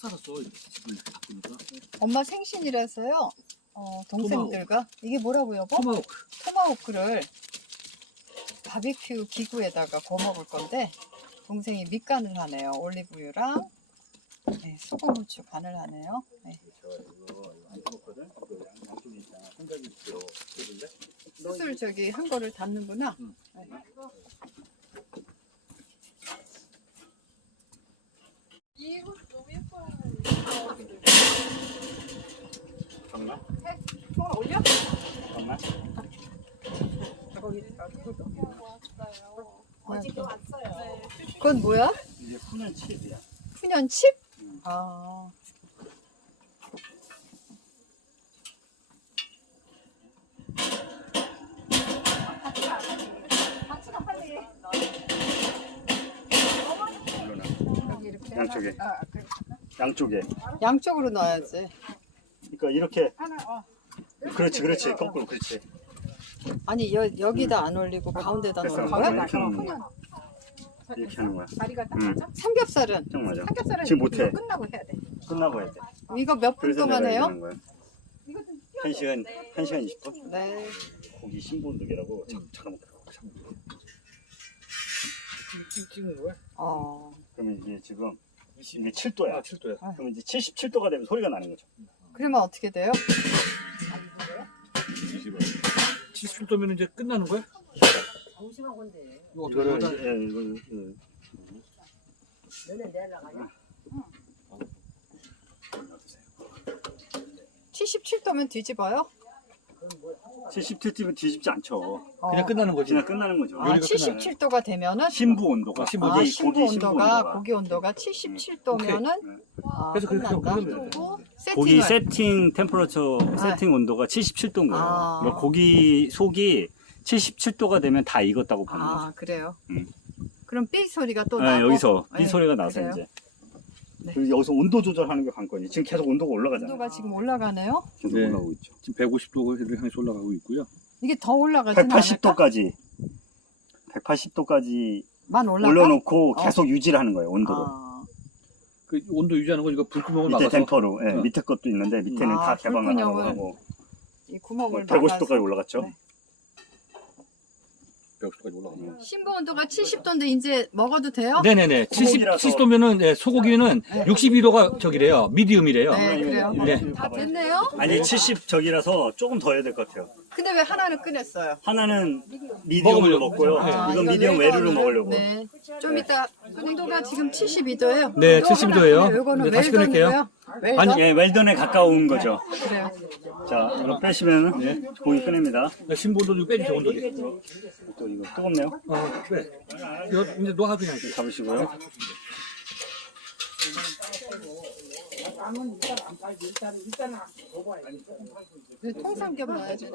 살았어. 이렇게. 엄마 생신이라서요. 어, 동생들과 이게 뭐라고 여보? 토마호크. 토마호크를 바비큐 기구에다가 구워 먹을 건데 동생이 밑간을 하네요. 올리브유랑 네, 소금 후추 간을 하네요. 네. 숯을 저기 한 거를 닫는구나. 응. 네. 잠깐만. 통을 올려? 잠깐만. 어저께 왔어요. 그건 뭐야? 이게 훈연 칩이야. 푸년칩? 아. 물론은. 여기 이렇게 양쪽에. 아, 그래. 양쪽에. 양쪽으로 넣어야지. 그러니까 이렇게. 어. 그렇지, 그렇지. 거꾸로, 그렇지. 아니 여, 여기다 안 올리고 가운데다 됐어. 놓는 거야? 이렇게 하는 거야. 이렇게 하는 거야. 다리가 딱 응. 맞아? 삼겹살은 딱 맞아. 삼겹살은 지금 못해. 이거 끝나고 해야 돼. 끝나고 해야 돼. 이거 몇 분 그래서 동안 내가 해요? 거야. 한 시간, 한 시간 20분? 네. 고기 신본득이라고. 잠깐만. 잠깐만. 찍는 거야? 어. 그러면 이게 지금 이게 7도야. 아, 7도야. 그럼 이제 77도가 되면 소리가 나는 거죠. 그러면 어떻게 돼요? 77도면 이제 끝나는 거야? 정심한 건데. 이거 어떻게 이거를 이제 예, 이거 그 너네 내일 나가냐? 77도면 뒤집어요? 77도면 뒤집지 않죠. 어. 그냥 끝나는 거지. 그냥 끝나는 거죠. 아, 요리가 끝나네. 77도가 되면은 신부 온도가. 신부 아, 고기, 신부 고기 신부 온도가. 고기 온도가 77도면은 네. 아, 그래서 그렇게 끝난다. 하면 그리고 고기 세팅 템퍼러처 세팅 온도가 77도인 거예요. 아. 그러니까 고기 속이 77도가 되면 다 익었다고 보는 거죠. 아, 그래요. 음. 그럼 삐 소리가 또 네, 나고 여기서 네, 이 소리가 나서 그래요? 이제 네. 그리고 여기서 온도 조절하는 게 관건이. 지금 계속 온도가 올라가잖아요. 온도가 지금 올라가네요. 계속 네. 올라가고 있죠. 지금 150도를 향해서 올라가고 있고요. 이게 더 올라가지는 않을까? 180도까지 180도까지 만 올라가? 올려놓고 어. 계속 유지를 하는 거예요. 온도를. 아, 그 온도 유지하는 거 이거 불구멍을 밑에 막아서 템퍼로. 예, 어. 밑에 것도 있는데 밑에는 아, 다 개방을 하고 불균형을 하고 이 구멍을 150도까지 막아서. 올라갔죠. 네. 150도까지 올라가고. 신부 온도가 70도인데 이제 먹어도 돼요? 네네네. 70, 소고기라서- 70도면은 네, 소고기는 62도가 저기래요. 미디움이래요. 네, 그래요. 네. 다 됐네요? 아니 70 저기라서 조금 더 해야 될 것 같아요. 근데 왜 하나는 꺼냈어요? 하나는 미디움으로. 먹고요. 네. 아, 이건 미디움 웰던을? 외루로 먹으려고. 네. 좀 이따 온도가 지금 72도예요. 네, 72 도예요. 이거는 네, 다시 끊을게요. 웰던이고요. 웰던? 아니 예, 웰던에 가까운 거죠. 그래요. 자, 이거 빼시면 고기 꺼냅니다. 네, 신부도 이거 빼주세요, 온도계. 또 이거 뜨겁네요. 어, 빼. 이거 이제 놓아 그냥. 잡으시고요. 네, 통삼겹 넣어야지.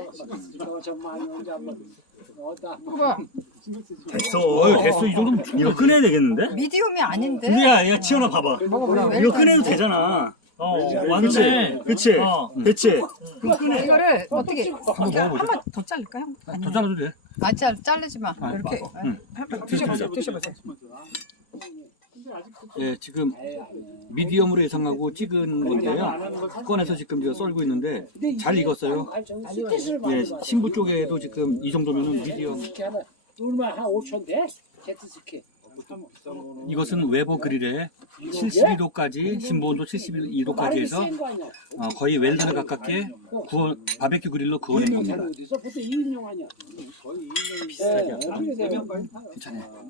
됐어. 어, 됐어. 이 정도면. 이거 꺼내야 되겠는데? 미디움이 아닌데? 우리야, 야, 치현아 봐봐. 먹어보라. 이거 꺼내도 되잖아. 어, 그치? 완전. 그치? 어. 됐지? 그럼 꺼내. 이거를 어떻게 한번 먹어보자. 한번 더 자를까요? 더 잘라도 돼. 아, 잘 자르지 마. 아, 이렇게. 봐. 응. 한번 드셔보세요. 드셔보세요. 예, 지금 미디엄으로 예상하고 찍은 건데요. 꺼내서 지금 제가 썰고 있는데 잘 익었어요. 예, 신부 쪽에도 지금 이 정도면은 미디엄. 얼마 한 5천 돼? 제트 스키. 이것은 웨버 그릴에 72도까지 신부 온도 72도까지 해서? 어, 거의 웰던에 가깝게 구워 바베큐 그릴로 구워낸 겁니다. 어디서 보통 2인용 아니야? 비싸게. 괜찮아요.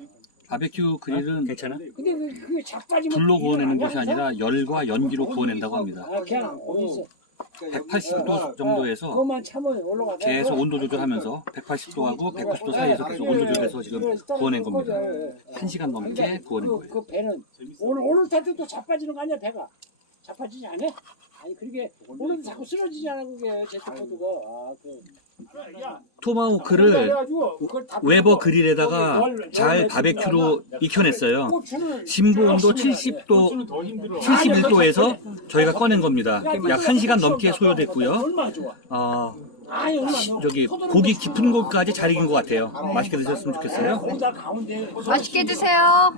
바베큐 그릴은 괜찮아? 근데 그, 그게 자빠지면 불로 구워내는 것이? 아니라 열과 연기로 구워낸다고 합니다. 아, 그냥 어디서 180도 정도에서 그것만 참으면 올라가. 계속 온도 조절하면서 180도하고 190도 사이에서 계속 온도 조절해서 지금 구워낸 겁니다. 1시간 넘게 구워낸 그, 거예요. 그 배는 오늘 오늘 탈 때도 자빠지는 거 아니야 배가? 자빠지지 않아? 아니 그게 오늘도 자꾸 쓰러지잖아 그게 제트코드가. 아, 그. 토마호크를 그래가지고 그걸 다 웨버 그릴에다가 잘 바베큐로 익혀냈어요. 신부 온도 70도, 71도에서 저희가 꺼낸 겁니다. 약 1시간 넘게 소요됐고요. 얼마나 좋아. 어, 아니 저기 고기 깊은 곳까지 잘 익은 것 같아요. 맛있게 드셨으면 좋겠어요. 거기다 가운데 맛있게 드세요.